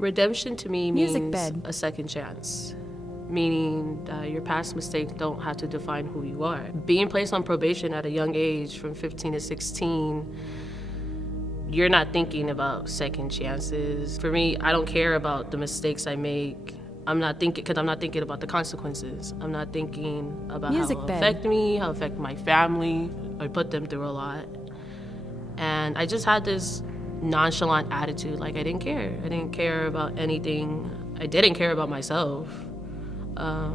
Redemption to me Music means bed. a second chance, meaning that your past mistakes don't have to define who you are. Being placed on probation at a young age, from 15 to 16, you're not thinking about second chances. For me, I don't care about the mistakes I make. I'm not thinking about the consequences. I'm not thinking about Music how it bed. affect me, how it affect my family. I put them through a lot. And I just had this nonchalant attitude, like I didn't care. I didn't care about anything. I didn't care about myself. I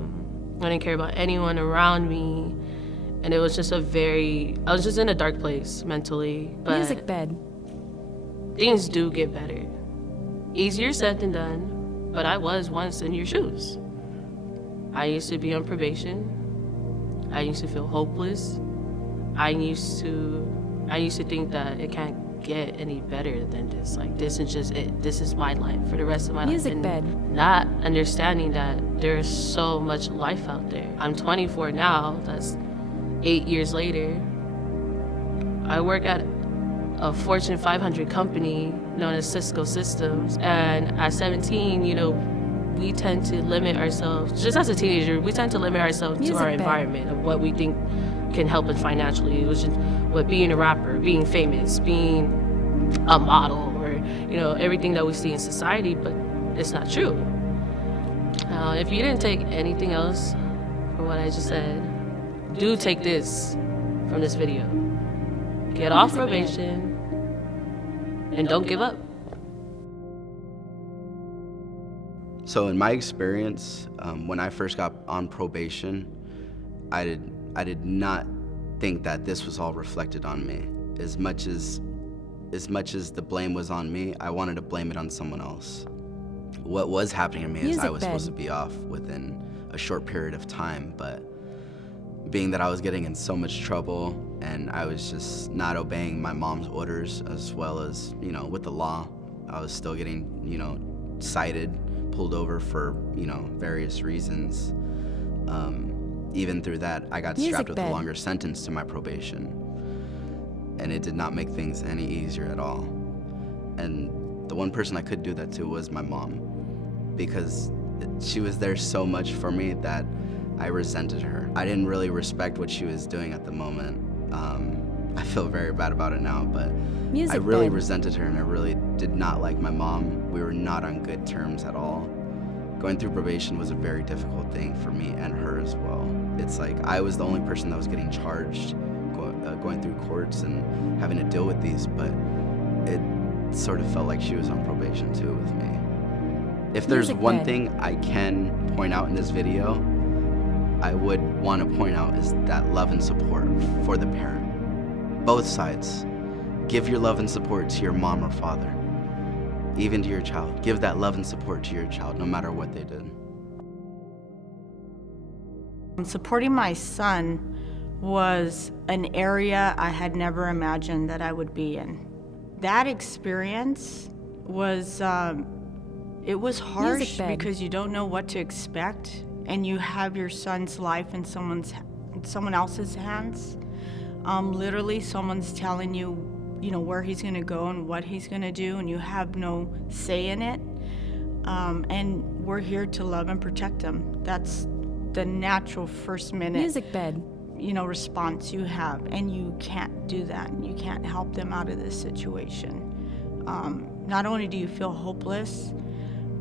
didn't care about anyone around me. And it was just I was just in a dark place mentally. But Music bed. things do get better. Easier said than done, but I was once in your shoes. I used to be on probation. I used to feel hopeless. I used to think that it can't get any better than this. Like, this is just it. This is my life for the rest of my Music life. bed. Not understanding that there's so much life out there. I'm 24 now. That's 8 years later. I work at a Fortune 500 company known as Cisco Systems. And at 17, we tend to limit ourselves, just as a teenager, we tend to limit ourselves to our Music bed. environment of what we think can help us financially. It was just what being a rapper, being famous, being a model, or, everything that we see in society, but it's not true. If you didn't take anything else from what I just said, do take this from this video. Get off probation and don't give up. So in my experience, when I first got on probation, I did not think that this was all reflected on me. As much as the blame was on me, I wanted to blame it on someone else. What was happening to me is I was supposed to be off within a short period of time, but being that I was getting in so much trouble and I was just not obeying my mom's orders, as well as, with the law, I was still getting, cited, pulled over for, various reasons. Even through that, I got strapped with a longer sentence to my probation, and it did not make things any easier at all. And the one person I could do that to was my mom, because she was there so much for me that I resented her. I didn't really respect what she was doing at the moment. I feel very bad about it now, but I really resented her, and I really did not like my mom. We were not on good terms at all. Going through probation was a very difficult thing for me and her as well. It's like I was the only person that was getting charged, going through courts and having to deal with these, but it sort of felt like she was on probation too with me. If there's one thing I can point out in this video, I would want to point out is that love and support for the parent. Both sides. Give your love and support to your mom or father. Even to your child. Give that love and support to your child, no matter what they did. Supporting my son was an area I had never imagined that I would be in. That experience was, it was harsh because you don't know what to expect, and you have your son's life in someone else's hands. Literally, someone's telling you, where he's gonna go and what he's gonna do, and you have no say in it. And we're here to love and protect him. That's the natural first minute response you have, and you can't do that. You can't help them out of this situation. Not only do you feel hopeless,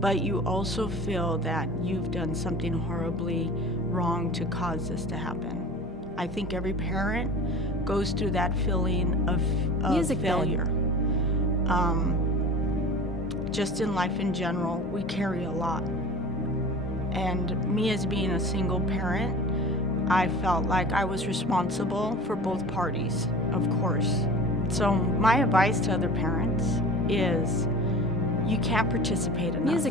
but you also feel that you've done something horribly wrong to cause this to happen. I think every parent goes through that feeling of failure. Just in life in general, we carry a lot. And me, as being a single parent, I felt like I was responsible for both parties, of course. So my advice to other parents is you can't participate enough.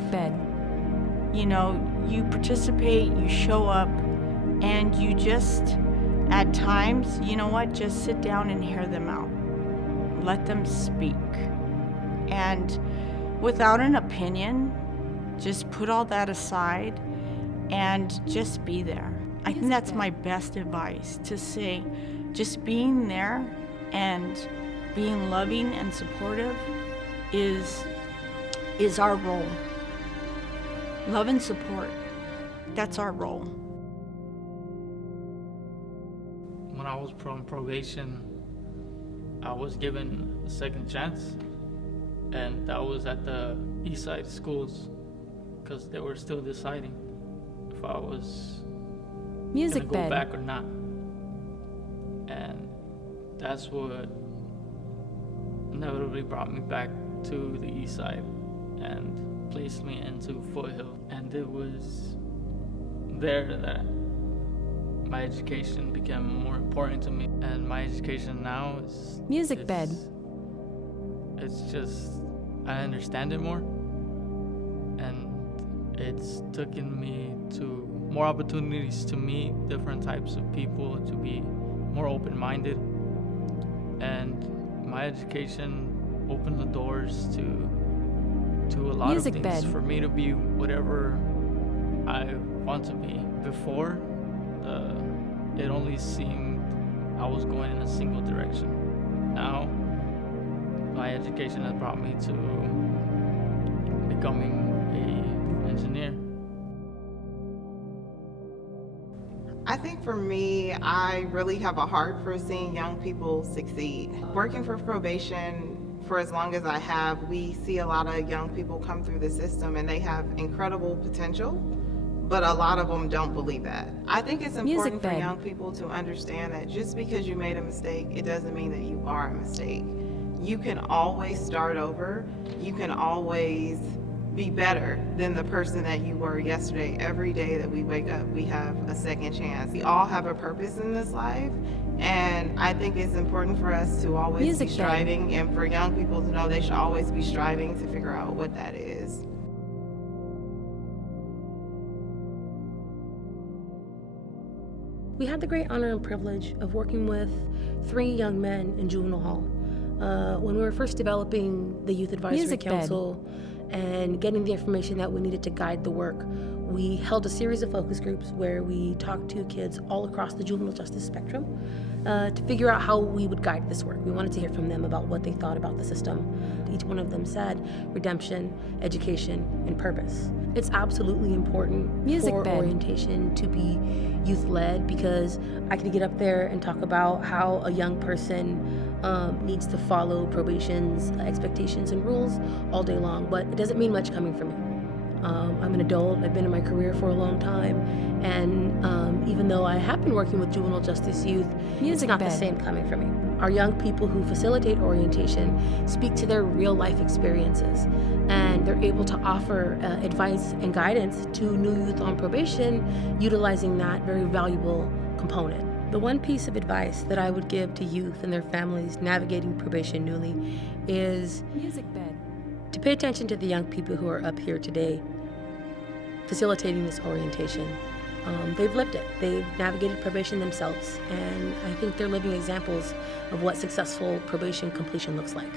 You participate, you show up, and you just, at times, just sit down and hear them out. Let them speak. And without an opinion, just put all that aside and just be there. I think that's my best advice, to say just being there and being loving and supportive is our role Love and support. That's our role. When I was on probation, I was given a second chance, and that was at the Eastside schools, because they were still deciding if I was Music gonna go bed. back or not. And that's what inevitably brought me back to the Eastside and placed me into Foothill. And it was there that my education became more important to me. And my education now is Music bed. It's just, I understand it more, and it's taken me to more opportunities to meet different types of people, to be more open-minded, and my education opened the doors to a lot Music of things bed. for me to be whatever I want to be. Before, it only seemed I was going in a single direction. Now, my education has brought me to becoming an engineer. I think for me, I really have a heart for seeing young people succeed. Working for probation for as long as I have, we see a lot of young people come through the system and they have incredible potential, but a lot of them don't believe that. I think it's important for bed. young people to understand that just because you made a mistake, it doesn't mean that you are a mistake. You can always start over. You can always be better than the person that you were yesterday. Every day that we wake up, we have a second chance. We all have a purpose in this life, and I think it's important for us to always Music be bed. striving, and for young people to know they should always be striving to figure out what that is. We had the great honor and privilege of working with 3 young men in juvenile hall. When we were first developing the Youth Advisory Music bed. Council and getting the information that we needed to guide the work, we held a series of focus groups where we talked to kids all across the juvenile justice spectrum to figure out how we would guide this work. We wanted to hear from them about what they thought about the system. Each one of them said redemption, education, and purpose. It's absolutely important Music for bed. orientation to be youth-led, because I could get up there and talk about how a young person needs to follow probation's expectations and rules all day long, but it doesn't mean much coming from me. I'm an adult, I've been in my career for a long time, and even though I have been working with juvenile justice youth, it's Music not bed. the same coming from me. Our young people who facilitate orientation speak to their real life experiences, and they're able to offer advice and guidance to new youth on probation, utilizing that very valuable component. The one piece of advice that I would give to youth and their families navigating probation newly is Music bed. to pay attention to the young people who are up here today facilitating this orientation. They've lived it. They've navigated probation themselves, and I think they're living examples of what successful probation completion looks like.